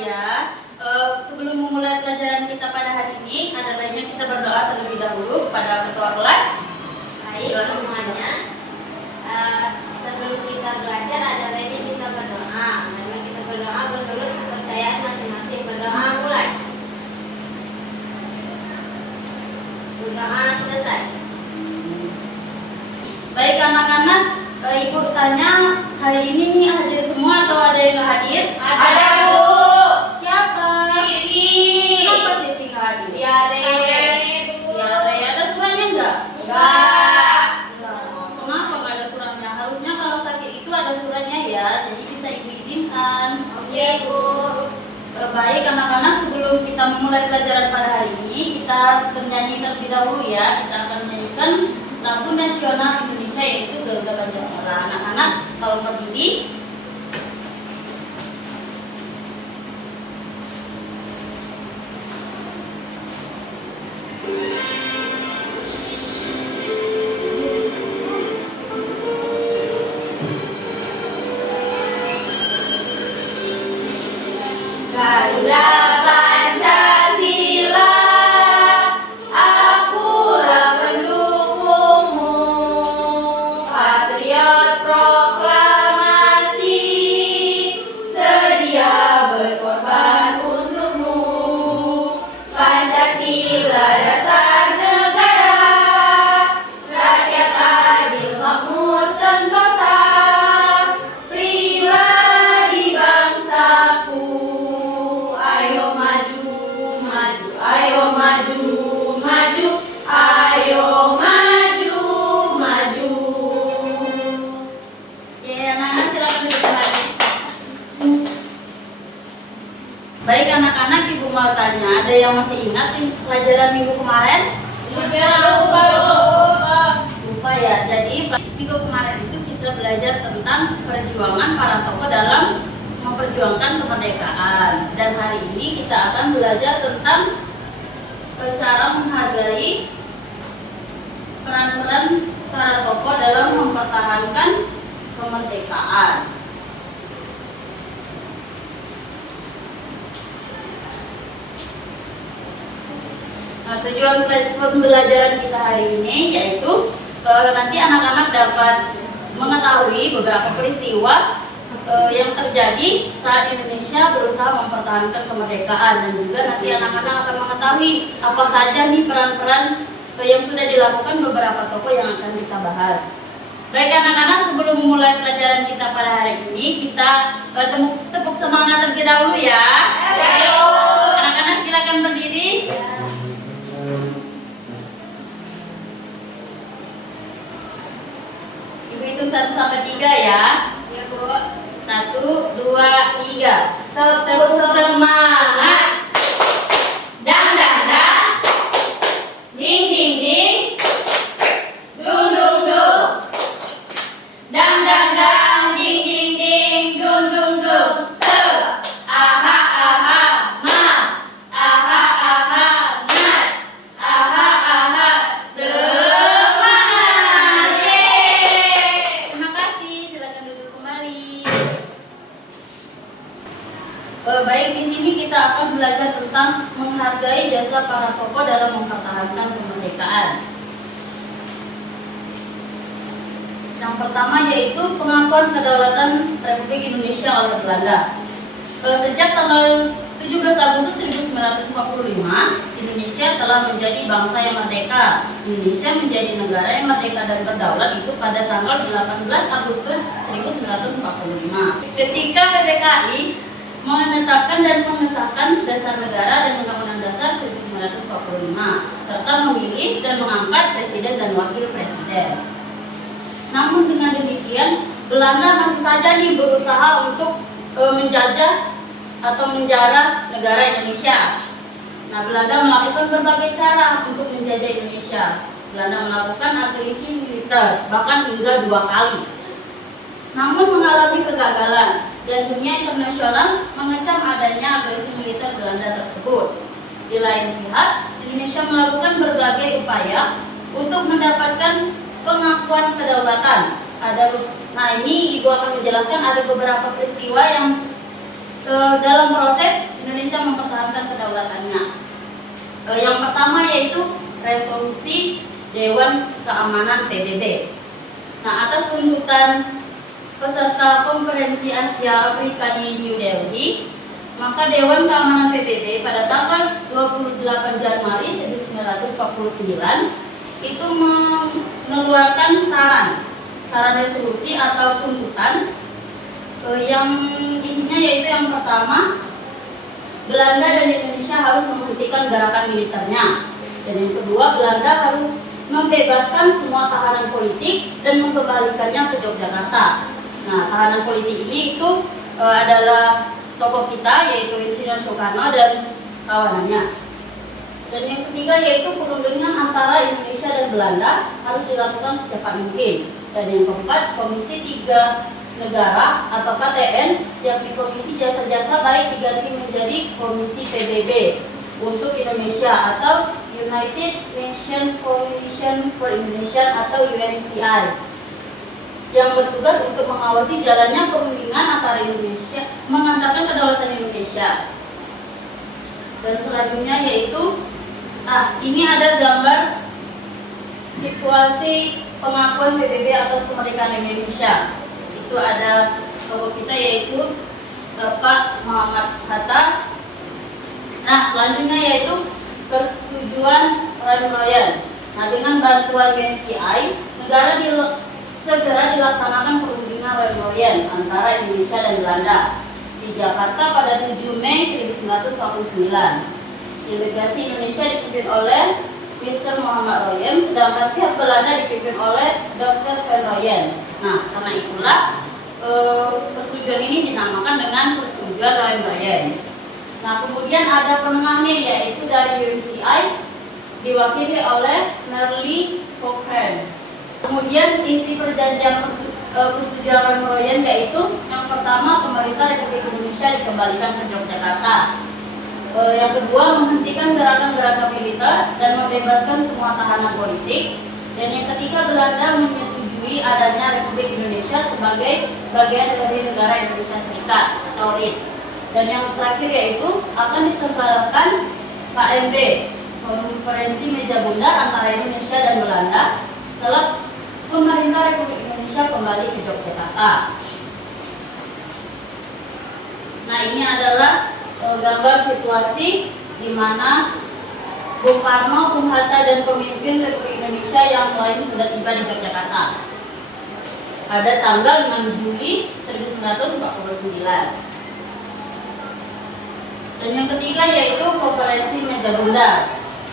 ya. Sebelum memulai pelajaran kita pada hari ini, ada baiknya kita berdoa terlebih dahulu kepada ketua kelas. Baik semuanya, sebelum kita belajar ada baiknya kita berdoa. Mari kita berdoa menurut kepercayaan masing-masing. Berdoa mulai. Berdoa selesai. Baik anak-anak, ibu tanya hari ini hadir semua atau ada yang nggak hadir? Ada, Bu. Siapa? Siti. Kenapa Siti nggak hadir? Tiare. Tiare. Ada suratnya nggak? Enggak. Kenapa nggak ada suratnya? Harusnya kalau sakit itu ada suratnya ya, jadi bisa ibu izinkan. Oke, Bu. Baik anak-anak, sebelum kita memulai pelajaran pada hari ini, kita bernyanyi terlebih dahulu ya. Kita akan menyanyikan lagu nasional Indonesia yaitu Garuda Pancasila. Anak-anak kalau berdiri. Garuda Pancasila, akulah pendukungmu, patriot proklamasi, sedia berkorban untukmu. Pancasila dasar negara, rakyat adil makmur sentosa, pribadi bangsaku. Ayo maju, maju, ayo maju, maju, ayo maju, maju. Ya, anak-anak silakan duduk kembali. Baik anak-anak, ibu mau tanya, ada yang masih ingat pelajaran minggu kemarin? Lupa ya. Jadi minggu kemarin itu kita belajar tentang perjuangan para tokoh dalam memperjuangkan kemerdekaan. Dan hari ini kita akan belajar tentang cara menghargai peran-peran para tokoh dalam mempertahankan kemerdekaan. Nah, tujuan pembelajaran kita hari ini yaitu nanti anak-anak dapat mengetahui beberapa peristiwa yang terjadi saat Indonesia berusaha mempertahankan kemerdekaan, dan juga nanti anak-anak akan mengetahui apa saja nih peran-peran yang sudah dilakukan beberapa tokoh yang akan kita bahas. Baik anak-anak, sebelum memulai pelajaran kita pada hari ini, kita tepuk semangat terlebih dahulu ya. Ayo. Anak-anak silakan berdiri. Ibu hitung 1 sampai 3 ya. Ya, Bu. 1, 2, 3. Tepuk semangat. Dang dang dang. Ding ding ding. Dung dung dung. Dang dang dang. Ding ding ding. Dung dung dung. Se. Aha aha ma. Aha aha mat. Aha aha semangat. Yeay. Terima kasih, silakan duduk kembali. Baik, di sini kita akan belajar tentang menghargai jasa para tokoh dalam mempertahankan kemerdekaan. Yang pertama yaitu pengakuan kedaulatan Republik Indonesia oleh Belanda. Sejak tanggal 17 Agustus 1945, Indonesia telah menjadi bangsa yang merdeka. Indonesia menjadi negara yang merdeka dan berdaulat itu pada tanggal 18 Agustus 1945. Ketika PDKI menetapkan dan mengesahkan dasar negara dan Undang-Undang Dasar 1945, serta memilih dan mengangkat presiden dan wakil presiden. Namun dengan demikian, Belanda masih saja nih berusaha untuk menjajah atau menjara negara Indonesia. Nah, Belanda melakukan berbagai cara untuk menjajah Indonesia. Belanda melakukan agresi militer, bahkan hingga 2 kali. Namun mengalami kegagalan, dan dunia internasional mengecam adanya agresi militer Belanda tersebut. Di lain pihak, Indonesia melakukan berbagai upaya untuk mendapatkan pengakuan kedaulatan. Nah, ini Ibu akan menjelaskan ada beberapa peristiwa yang dalam proses Indonesia mempertahankan kedaulatannya. Yang pertama yaitu resolusi Dewan Keamanan PBB. Nah, atas tuntutan peserta Konferensi Asia Afrika di New Delhi, maka Dewan Keamanan PBB pada tanggal 28 Januari 1949 itu mengeluarkan saran resolusi atau tuntutan yang isinya yaitu yang pertama, Belanda dan Indonesia harus menghentikan gerakan militernya, dan yang kedua, Belanda harus membebaskan semua tahanan politik dan mengembalikannya ke Yogyakarta. Nah, tahanan politik ini itu adalah tokoh kita yaitu Insinyur Soekarno dan kawanannya. Dan yang ketiga yaitu perundingan antara Indonesia dan Belanda harus dilakukan secepat mungkin. Dan yang keempat, Komisi 3 Negara atau KTN yang di Komisi Jasa-Jasa Baik diganti menjadi Komisi PBB untuk Indonesia atau United Nations Commission for Indonesia atau UNCI, yang bertugas untuk mengawasi jalannya perundingan antara Indonesia mengantarkan kedaulatan Indonesia. Dan selanjutnya yaitu, ini ada gambar situasi pengakuan PBB atas kemerdekaan Indonesia. Itu ada tokoh kita yaitu Bapak Muhammad Hatta. Nah, selanjutnya yaitu persetujuan Royan. Nah, dengan bantuan UNCI, negara segera dilaksanakan perundingan Royan antara Indonesia dan Belanda di Jakarta pada 7 Mei 1949. Delegasi Indonesia dipimpin oleh Mr. Muhammad Royan, sedangkan pihak Belanda dipimpin oleh Dr. Van Royen. Nah, karena itulah persetujuan ini dinamakan dengan persetujuan Royan. Nah, kemudian ada penengahnya yaitu dari UNCI diwakili oleh Nerly Cochrane. Kemudian isi perjanjian persetujuan Royan yaitu yang pertama, pemerintah Republik Indonesia dikembalikan ke Yogyakarta. Yang kedua, menghentikan gerakan-gerakan militer dan membebaskan semua tahanan politik. Dan yang ketiga, Belanda menyetujui adanya Republik Indonesia sebagai bagian dari negara Indonesia Serikat atau RIS. Dan yang terakhir yaitu akan diselenggarakan KMB, Konferensi Meja Bundar antara Indonesia dan Belanda setelah pemerintah Republik Indonesia kembali ke Yogyakarta. Nah, ini adalah gambar situasi di mana Bung Karno, Bung Hatta dan pemimpin Republik Indonesia yang lain sudah tiba di Yogyakarta pada tanggal 6 Juli 1949. Dan yang ketiga yaitu Konferensi Meja Bundar.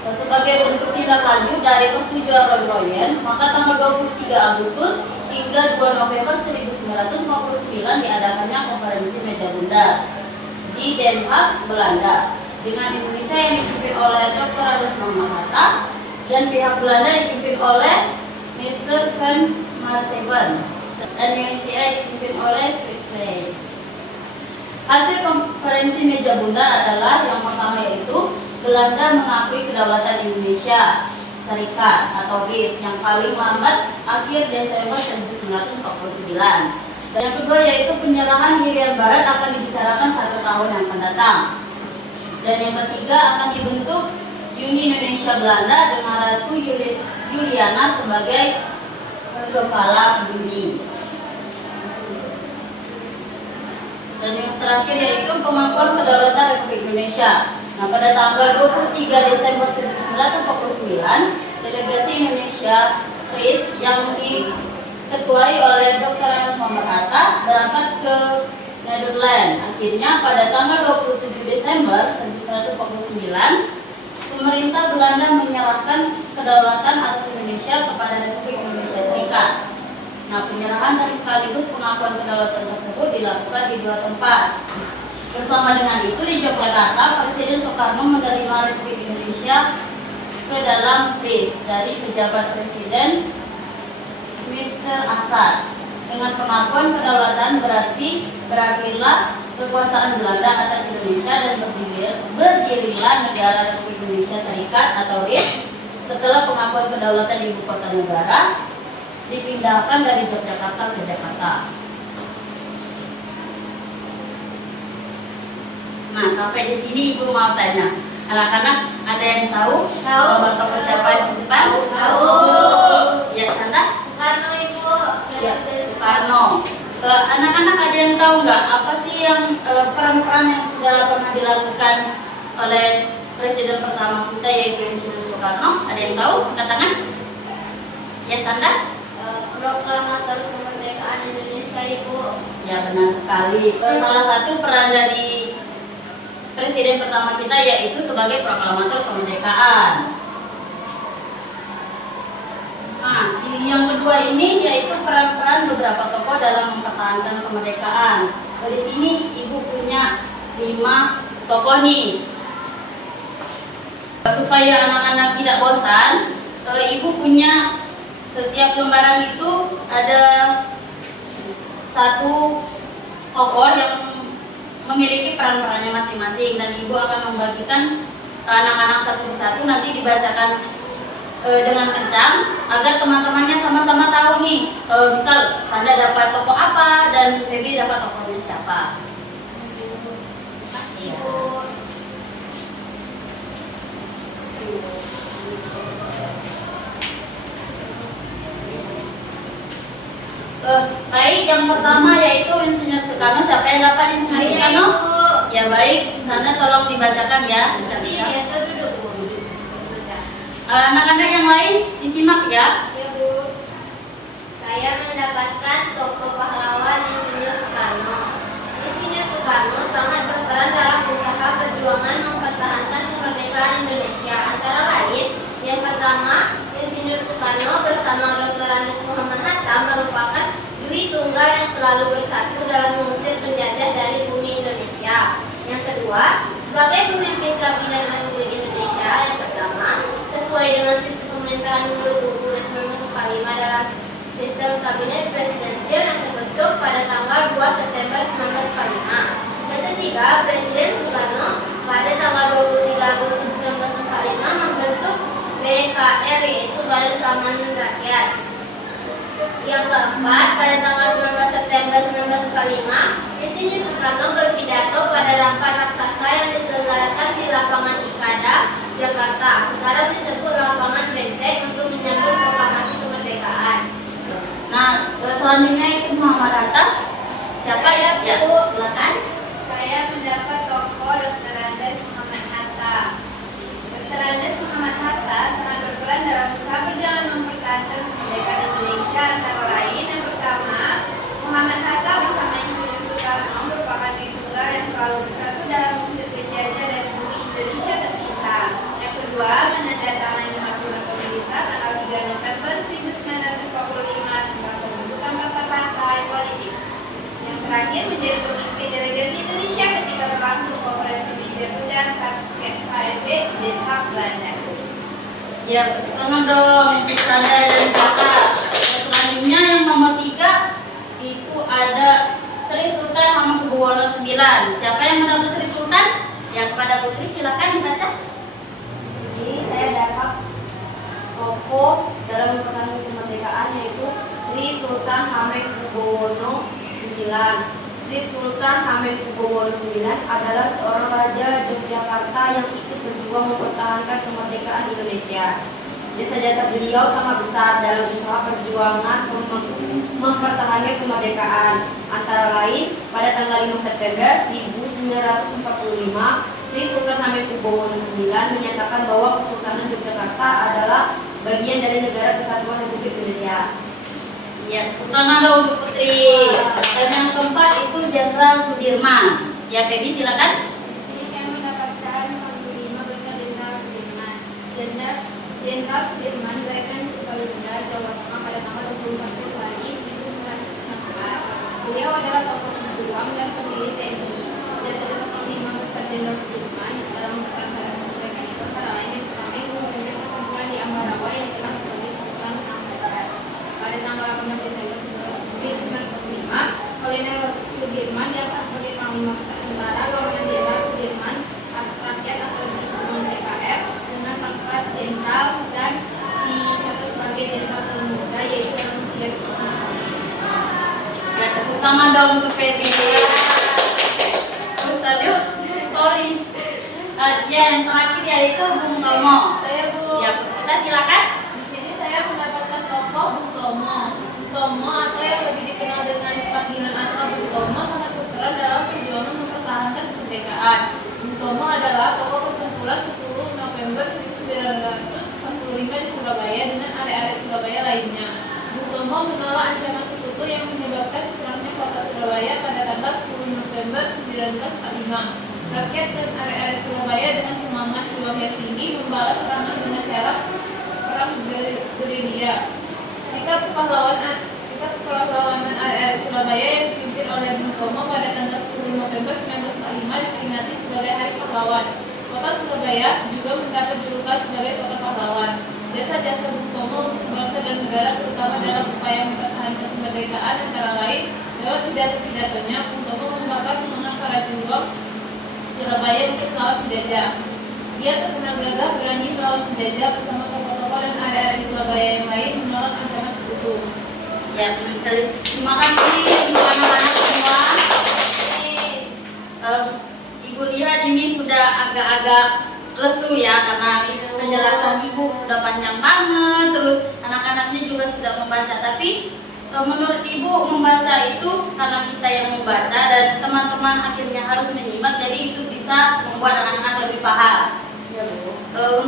Sebagai bentuk tindak lanjut dari persetujuan Royan, maka tanggal 23 Agustus hingga 2 November 1959 diadakannya Konferensi Meja Bundar di Den Haag, Belanda, dengan Indonesia yang dipimpin oleh Dr. Andes Muhammad Hatta dan pihak Belanda dipimpin oleh Mr. Van Marseven dan UNCI dipimpin oleh Whitley. Hasil konferensi meja bundar adalah yang pertama yaitu Belanda mengakui kedaulatan Indonesia Serikat atau BIS yang paling lambat akhir Desember 1949. Dan yang kedua yaitu penyerahan Irian Barat akan dibicarakan 1 tahun yang akan datang. Dan yang ketiga akan dibentuk Uni Indonesia Belanda dengan Ratu Juliana sebagai kepala Uni. Dan yang terakhir yaitu pengakuan kedaulatan Republik Indonesia. Nah, pada tanggal 23 Desember 1949, delegasi Indonesia RIS yang diketuai oleh Dr. Andes Muhammad Hatta berangkat ke Nederland. Akhirnya pada tanggal 27 Desember 1949, pemerintah Belanda menyerahkan kedaulatan atas Indonesia kepada Republik Indonesia Serikat. Nah, penyerahan dan sekaligus pengakuan kedaulatan tersebut dilakukan di 2 tempat. Bersama dengan itu di Yogyakarta, Presiden Soekarno menerima Republik Indonesia ke dalam RIS dari pejabat Presiden Mr. Assad. Dengan pengakuan kedaulatan berarti berakhirlah kekuasaan Belanda atas Indonesia dan berdirilah negara Republik Indonesia Serikat atau RIS setelah pengakuan kedaulatan ibu kota negara dipindahkan dari Yogyakarta ke Jakarta. Nah, sampai di sini Ibu mau tanya. Anak-anak ada yang tahu? Tahu. Tokoh siapa yang depan? Tahu. Ya, Sanda? Soekarno Ibu. Ya, Soekarno. Anak-anak ada yang tahu nggak apa sih yang peran-peran yang sudah pernah dilakukan oleh Presiden pertama kita yaitu Insinyur Soekarno? Ada yang tahu? Angkat tangan. Ya, Sanda? Proklamator kemerdekaan Indonesia Ibu. Ya, benar sekali. Salah satu peran dari Presiden pertama kita yaitu sebagai proklamator kemerdekaan. Nah, yang kedua ini yaitu peran-peran beberapa tokoh dalam mempertahankan kemerdekaan. Di sini Ibu punya 5 tokoh nih. Supaya anak-anak tidak bosan, Ibu punya setiap lembaran itu ada satu tokoh yang memiliki peran-perannya masing-masing dan Ibu akan membagikan ke anak-anak satu persatu, nanti dibacakan dengan kencang agar teman-temannya sama-sama tahu nih, misal Sanda dapat tokoh apa dan Febi dapat tokohnya siapa. Ibu. Baik, yang pertama yaitu Insinyur Soekarno. Siapa yang dapat Insinyur Soekarno? Ya baik, Sanda tolong dibacakan ya. Iya, duduk Bu. Anak-anak yang lain disimak ya. Ya Bu. Saya mendapatkan tokoh pahlawan Insinyur Soekarno. Insinyur Soekarno sangat berperan dalam usaha perjuangan mempertahankan kemerdekaan Indonesia. Antara lain, yang pertama, Insinyur Soekarno bersama Dr. Andes Muhammad Hatta merupakan dui tunggal yang selalu bersatu dalam mengusir penjajah dari bumi Indonesia. Yang kedua, sebagai pemimpin kabinet Republik Indonesia yang pertama, sesuai dengan sistem pemerintahan menurut UUD 1945 dalam sistem kabinet presidensial yang terbentuk pada tanggal 2 September 1945. Yang ketiga, Presiden Soekarno pada tanggal 23 Agustus 1945 membentuk BKR yaitu Badan Keamanan Rakyat. Yang keempat, pada tanggal 19 September 1945, Insinyur Soekarno berpidato pada rapat raksasa yang diselenggarakan di lapangan Ikada, Jakarta. Sekarang disebut lapangan Benteng untuk menyambut proklamasi kemerdekaan. Nah, selanjutnya itu Muhammad Hatta. Siapa ya? Ya, silakan. Saya mendapat tokoh Dr. Andes Muhammad Hatta. Dr. Andes Muhammad Hatta sangat berperan dalam usaha perjuangan mempertahankan kemerdekaan Indonesia. Antara lain, yang pertama, Muhammad Hatta bersama Insinyur Soekarno merupakan dui tunggal yang selalu bersatu dalam mengusir penjajah dari bumi Indonesia tercinta. Yang kedua, menandatangani peraturan pemerintah tanggal 3 November 1945 tentang pembentukan partai politik. Yang terakhir, menjadi pemimpin delegasi Indonesia ketika berlangsung konferensi Wijemudan KFB di Den Haag, Belanda. Ya, tolong dong Sanda dan Kakak. Selanjutnya yang nomor 3 itu ada Sri Sultan Hamengkubuwono IX. Siapa yang mendapat Sri Sultan? Yang kepada Putri silakan dibaca. Jadi saya dapat tokoh dalam pertahanan kemerdekaan yaitu Sri Sultan Hamengkubuwono IX. Sri Sultan Hamengkubuwono IX adalah seorang raja Yogyakarta yang ikut berjuang mempertahankan kemerdekaan Indonesia. Jasa-jasa beliau sangat besar dalam usaha perjuangan mempertahankan kemerdekaan. Antara lain, pada tanggal 5 September 1945, Sri Sultan Hamengkubuwono IX menyatakan bahwa Kesultanan Yogyakarta adalah bagian dari Negara Kesatuan Republik Indonesia. Ya, utama dong untuk Putri. Dan yang keempat itu Jenderal Sudirman. Ya, Febi silakan. Ini saya mendapatkan Panglima Besar Jenderal Sudirman. Jenderal Sudirman dilahirkan di Palembang, Jawa Tengah pada tanggal 24 Februari 1919. Beliau adalah tokoh pejuang dan pendiri TNI. Jasa-jasa Panglima Besar Jenderal Sudirman dalam mempertahankan kemerdekaan itu antara lain yang pertama itu memimpin pertempuran di Ambarawa yang dikenal sebagai Sebutan Sambas. Pada tanggal 18 Desember 1945, Kolonel Sudirman diangkat sebagai Panglima Besar Tentara Gabungan Jenderal Yang terakhir yaitu Bung Tomo. Saya Bu. Ya, kita silakan. Di sini saya mendapatkan tokoh Bung Tomo. Bung Tomo atau yang lebih dikenal dengan panggilan akrab Bung Tomo sangat berperan dalam perjuangan mempertahankan kemerdekaan. Bung Tomo adalah tokoh pertempuran 10 November 1945 di Surabaya dengan area-area Surabaya lainnya. Bung Tomo menolak ancaman sekutu yang menyebabkan diserangnya kota Surabaya pada tanggal 10 November 1945. Rakyat dan area-area Surabaya dengan semangat juang yang tinggi membalas serangan dengan cara perang gerilya. Sikap pahlawanan area-area Surabaya yang dipimpin oleh Bung Tomo pada tanggal 10 November 1945 diperingati sebagai Hari Pahlawan. Kota Surabaya juga mendapat julukan sebagai Kota Pahlawan. Jasa-jasa Bung Tomo untuk bangsa dan negara terutama dalam upaya mempertahankan kemerdekaan antara lain lewat pidato-pidatonya Bung Tomo membakar semangat para juang Surabaya untuk melawan penjajah. Dia terkenal gagah berani melawan penjajah bersama tokoh-tokoh dan area-area Surabaya yang lain menolak ancaman sekutu. Ya, benar sekali. Terima kasih untuk anak-anak semua. Ibu lihat ini sudah agak-agak lesu ya karena penjelasan ibu sudah panjang banget. Terus anak-anaknya juga sudah membaca. Tapi menurut ibu membaca itu karena kita yang membaca dan teman-teman akhirnya harus menyimak. Jadi itu bisa membuat anak-anak lebih paham. Ya, Bu.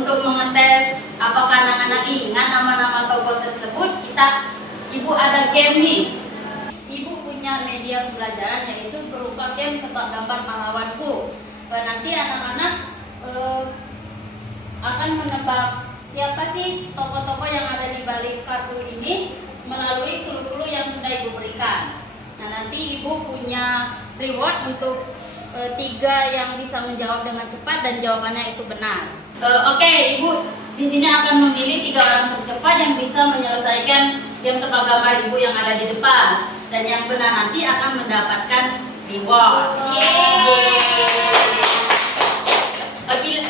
Untuk mengetes apakah anak-anak ingat nama-nama tokoh tersebut, ibu ada game nih. Ibu punya media pembelajaran yaitu berupa game tebak gambar pahlawanku. Nanti anak-anak akan menebak siapa sih tokoh-tokoh yang ada di balik kartu ini melalui clue-clue yang sudah ibu berikan. Nah, nanti ibu punya reward untuk 3 yang bisa menjawab dengan cepat dan jawabannya itu benar. Oke, ibu di sini akan memilih 3 orang tercepat yang bisa menyelesaikan game tebak gambar ibu yang ada di depan, dan yang benar nanti akan mendapatkan reward. Yeay.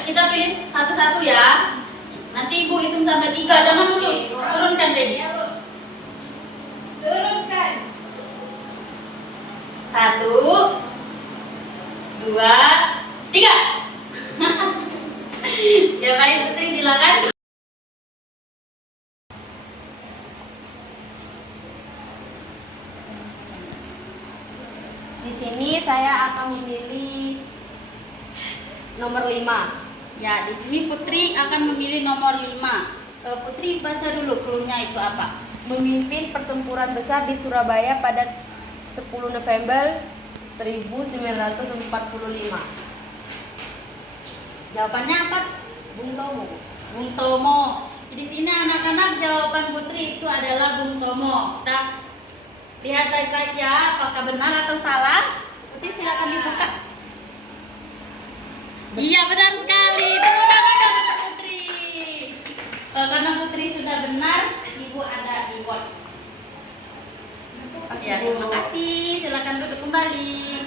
Kita pilih satu-satu ya. Nanti ibu hitung sampai 3. Jangan dulu turunkan baby. Turunkan. 1, 2, 3. Ya baik Putri, silakan. Di sini saya akan memilih nomor 5. Ya, di sini Putri akan memilih nomor 5. Putri baca dulu clue-nya itu apa? Memimpin pertempuran besar di Surabaya pada 10 November 1945. Jawabannya apa? Bung Tomo. Bung Tomo. Di sini anak-anak jawaban Putri itu adalah Bung Tomo. Kita lihat baik-baik ya, apakah benar atau salah. Putri silakan dibuka. Iya, benar sekali. Tepuk tangan untuk Putri. Karena Putri sudah benar, ibu ada reward. Ya, terima kasih. Silakan duduk kembali.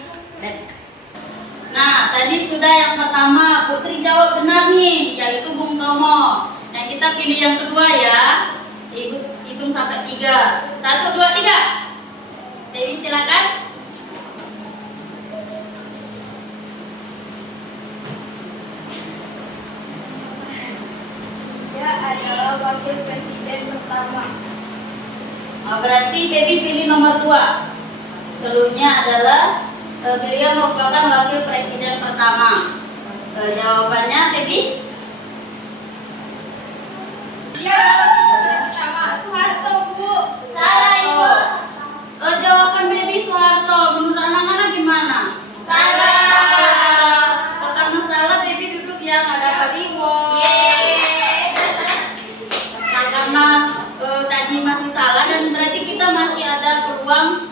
Nah, tadi sudah yang pertama Putri jawab benar nih, yaitu Bung Tomo. Nah, kita pilih yang kedua ya. Ibu hitung sampai 3. 1, 2, 3. Dewi silakan. Dia adalah wakil presiden pertama. Berarti Baby pilih nomor 2. Cluenya adalah beliau merupakan wakil presiden pertama. Jawabannya Baby? Dia presiden pertama Soeharto, Bu. Salah, Ibu. Jawaban Baby Soeharto. Menurut anak-anak gimana? Salah. Karena salah, Baby duduk ya, nggak dapat reward. Nah, karena tadi masih salah dan berarti kita masih ada peluang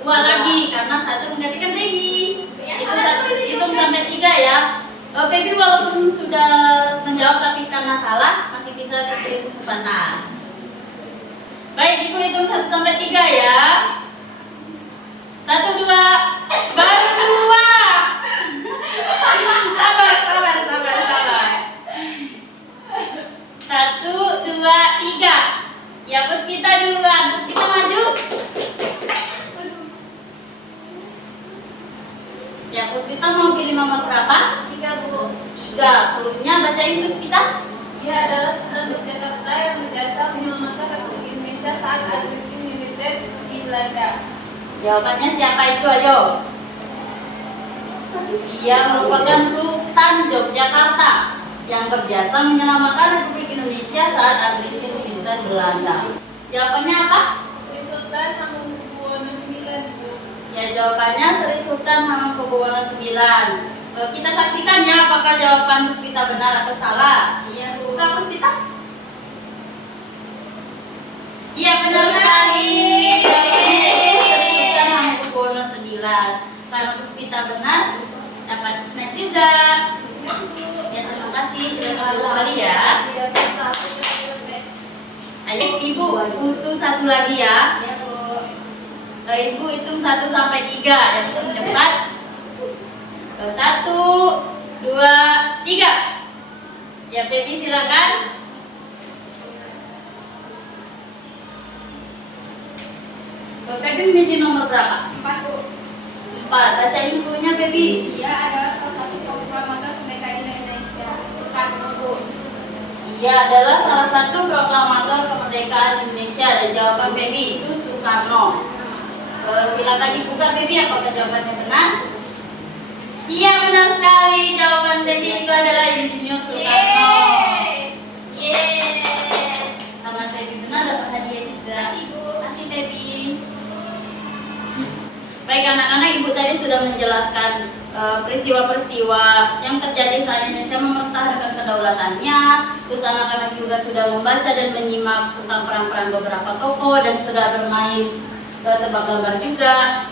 2 lagi karena 1 menggantikan Baby. Hitung sampai 3 ya. Baby walaupun sudah menjawab tapi karena salah masih bisa diberi kesempatan. Baik, Ibu hitung 1 sampai 3 ya. 1, 2, baru 2. Sabar. 1, 2, 3. Ya, Puspita duluan. Puspita maju. Ya, Puspita mau pilih nomor berapa? 3, Bu. 3. 3. Cluenya bacain terus kita. Dia adalah Sultan Yogyakarta yang berjasa menyelamatkan Republik Indonesia saat agresi militer di Belanda. Jawabannya siapa itu? Ayo. Dia merupakan Sultan Yogyakarta yang berjasa menyelamatkan Republik Indonesia saat agresi militer Belanda. Jawabannya apa? Sri Sultan Hamengkubuwono IX. Ya, jawabannya Sri Sultan Hamengkubuwono IX. Kita saksikan ya apakah jawaban Puspita benar atau salah. Iya, Bu. Buka Puspita. Iya, benar sekali. Jawabannya Sri Sultan Hamengkubuwono IX. Karena Puspita benar, dapat snack juga. Ya, terima kasih. Sudah kembali ya. Ayo Ibu, butuh satu lagi ya. Iya, Bu. Ibu hitung 1 sampai 3 yang paling cepat. 1, 2, 3. Ya, Baby silakan. Baby menjadi nomor berapa? 4, Bu. 4. Bacain cluenya, Baby. Dia adalah salah satu proklamator kemerdekaan Indonesia, Soekarno, Bu. Ia adalah salah satu proklamator kemerdekaan Indonesia dan jawaban Baby itu Soekarno. Silakan dibuka Baby apakah jawabannya benar? Iya, benar sekali. Jawaban Baby itu adalah Insinyur Soekarno. Yeay. Karena Baby benar dapat hadiah juga. Kasih, Bu. Kasih Baby. Baik anak-anak, Ibu tadi sudah menjelaskan peristiwa-peristiwa yang terjadi saat Indonesia mempertahankan kedaulatannya. Terus anak-anak juga sudah membaca dan menyimak tentang peran-peran beberapa tokoh dan sudah bermain tebak gambar juga.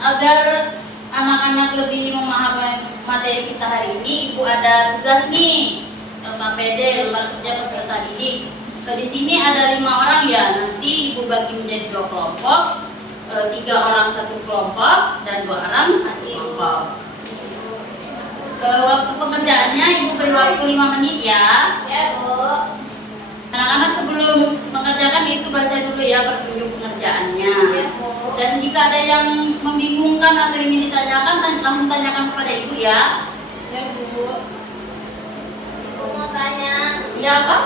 Agar anak-anak lebih memahami materi kita hari ini, Ibu ada tugas nih, LKPD, lembar kerja peserta didik. Di sini ada 5 orang ya, nanti Ibu bagi menjadi 2 kelompok, 3 orang 1 kelompok dan 2 orang 1 kelompok. Waktu pengerjaannya Ibu beri waktu 5 menit ya. Ya, Bu. Anak-anak sebelum mengerjakan itu baca dulu ya petunjuk pengerjaannya. Ya, Bu. Dan jika ada yang membingungkan atau ingin ditanyakan, langsung tanyakan kepada Ibu ya. Ya, Bu. Ibu mau tanya. Iya apa?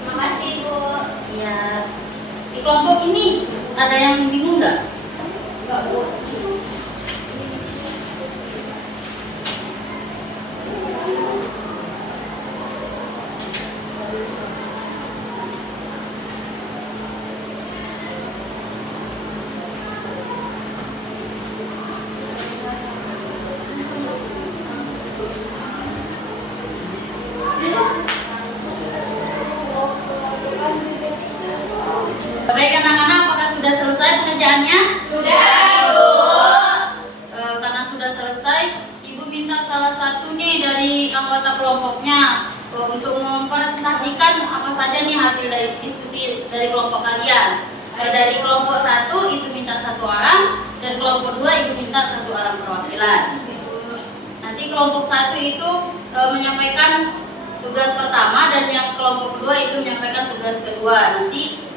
Terima kasih, Bu. Iya. Di kelompok ini ada yang bingung nggak? Enggak, Bu. Baik anak-anak, apakah sudah selesai pengerjaannya? Sudah, Bu. Karena sudah selesai, Ibu minta salah satu nih dari anggota kelompoknya untuk mempresentasikan apa saja nih hasil dari diskusi dari kelompok kalian. Dari kelompok 1 itu minta 1 orang dan kelompok 2 itu minta 1 orang perwakilan. Nanti kelompok 1 itu menyampaikan tugas pertama dan yang kelompok 2 itu menyampaikan tugas kedua. Nanti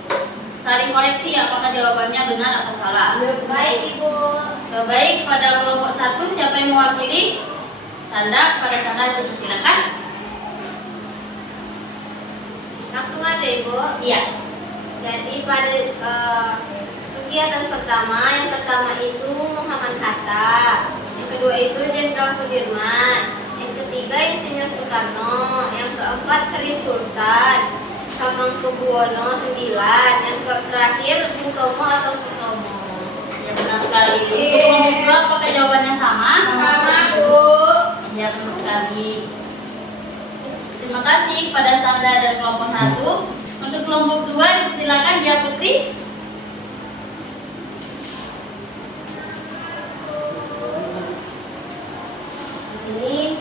saling koreksi apakah jawabannya benar atau salah. Baik, Ibu. Baik, pada kelompok 1 siapa yang mewakili? Sanda, pada Sanda dipersilakan. Langsung aja, Ibu. Iya. Jadi pada kegiatan pertama, yang pertama itu Muhammad Hatta, yang kedua itu Jenderal Sudirman, yang ketiga Insinyur Soekarno, yang keempat Sri Sultan Hamengkubuwono IX, yang terakhir Bung Tomo atau Sutomo. Ya, benar sekali. Kelompok 2 apakah jawabannya sama? Sama, Bu. Ya, benar sekali. Terima kasih kepada Sanda dan kelompok 1. Untuk kelompok 2 dipersilakan ya Putri. Di sini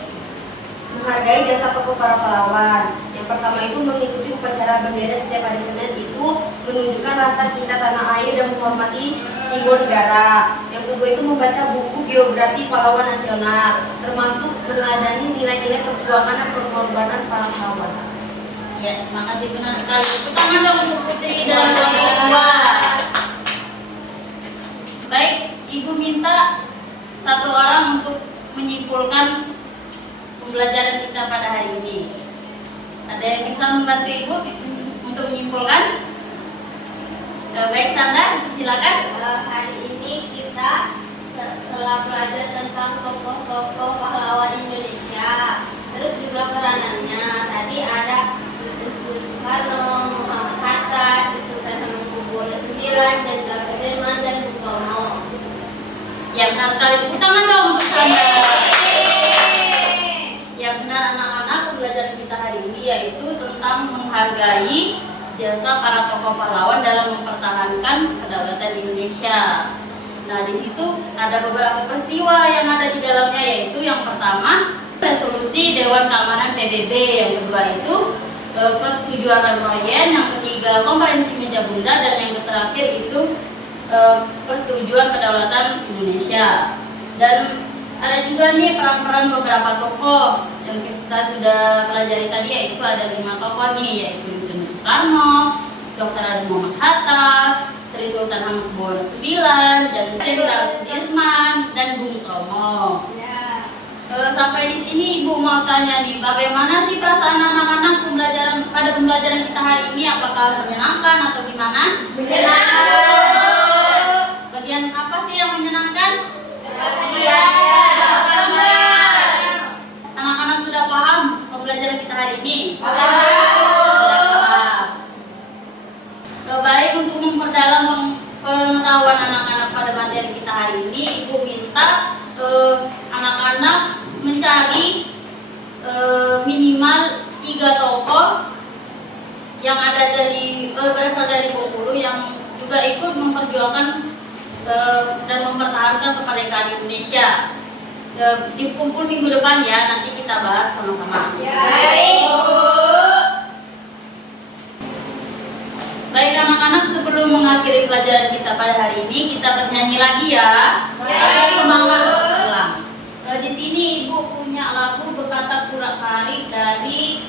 menghargai jasa tokoh para pahlawan. Yang pertama itu mengikuti upacara bendera setiap hari Senin itu menunjukkan rasa cinta tanah air dan menghormati simbol negara. Yang kedua itu membaca buku biografi pahlawan nasional, termasuk meneladani nilai-nilai perjuangan dan pengorbanan para pahlawan. Ya, terima kasih benar sekali. Tepuk tangan dong untuk Putri dan orang tua. Baik, Ibu minta satu orang untuk menyimpulkan pembelajaran kita pada hari ini. Ada yang bisa membantu Ibu untuk menyimpulkan? Baik, Sandra, silakan. Hari ini kita telah belajar tentang tokoh-tokoh pahlawan Indonesia, terus juga peranannya. Tadi ada Soekarno, Muhammad Hatta, Sultan Hamengkubuwono IX, Jenderal Sudirman, dan Bung Tomo. Ya, benar sekali. Tepuk tangan dong untuk Sandra. Ya, benar anak-anak, pembelajaran kita hari ini yaitu tentang menghargai jasa para tokoh pahlawan dalam mempertahankan kedaulatan Indonesia. Nah, di situ ada beberapa peristiwa yang ada di dalamnya, yaitu yang pertama resolusi Dewan Keamanan PBB, yang kedua itu persetujuan Royen, yang ketiga konferensi meja bunda, dan yang terakhir itu persetujuan kedaulatan Indonesia. Dan ada juga nih peran-peran beberapa tokoh yang kita sudah pelajari tadi, yaitu ada 5 tokoh nih, yaitu Soekarno, Dr. Adi Muhammad Hatta, Sri Sultan Hamengkubuwono IX, dan Jenderal Sudirman, dan Bung Tomo. Ya. Sampai di sini Ibu mau tanya nih, bagaimana sih perasaan anak-anak pada pembelajaran kita hari ini? Apakah menyenangkan atau gimana? Menyenangkan. Bagian apa sih yang menyenangkan? Anak-anak sudah paham pembelajaran kita hari ini? Sudah paham. Baik, untuk memperdalam pengetahuan anak-anak pada materi kita hari ini, Ibu minta anak-anak mencari minimal 3 tokoh yang ada berasal dari Bengkulu yang juga ikut memperjuangkan dan mempertahankan kemerdekaan Indonesia. Di kumpul minggu depan ya, nanti kita bahas sama-sama. Baik, Bu. Baik anak-anak, sebelum mengakhiri pelajaran kita pada hari ini, kita bernyanyi lagi ya. Baik, Semangat Bu. pulang. Di sini Ibu punya lagu Bekata Kurak Tarik dari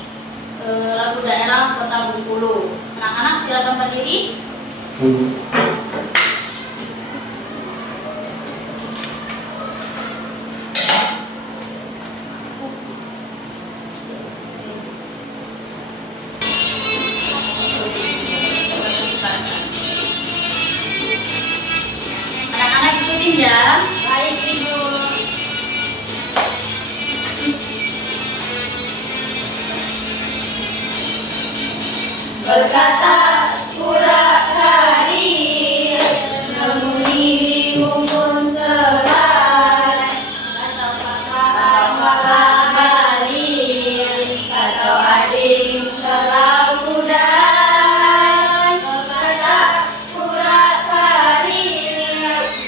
lagu daerah Kota Bengkulu. Anak-anak silakan berdiri. Anak-anak ikutin ya. Baik, Ibu. Berkata kurak hari, sembunyi di bumbun serai, atau kakak balik, atau adik terlalu kudai. Berkata kurak hari,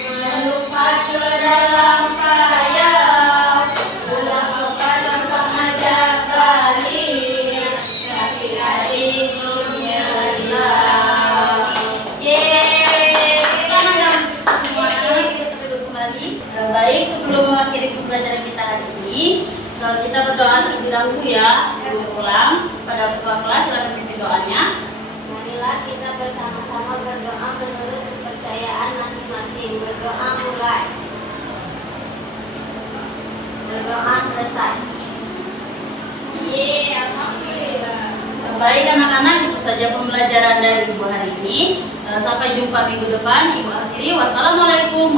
melompat ke dalam payah, pulang lompat lompat ngajak balik, tapi adik Baik, sebelum mengakhiri pembelajaran kita hari ini, kita berdoa terlebih dahulu ya sebelum pulang. Pada ketua kelas silakan pimpin doanya. Marilah kita bersama-sama berdoa menurut kepercayaan masing-masing. Berdoa mulai. Berdoa selesai. Alhamdulillah. Baik anak-anak, itu saja pembelajaran dari Ibu hari ini. Sampai jumpa minggu depan. Ibu akhiri. Wassalamualaikum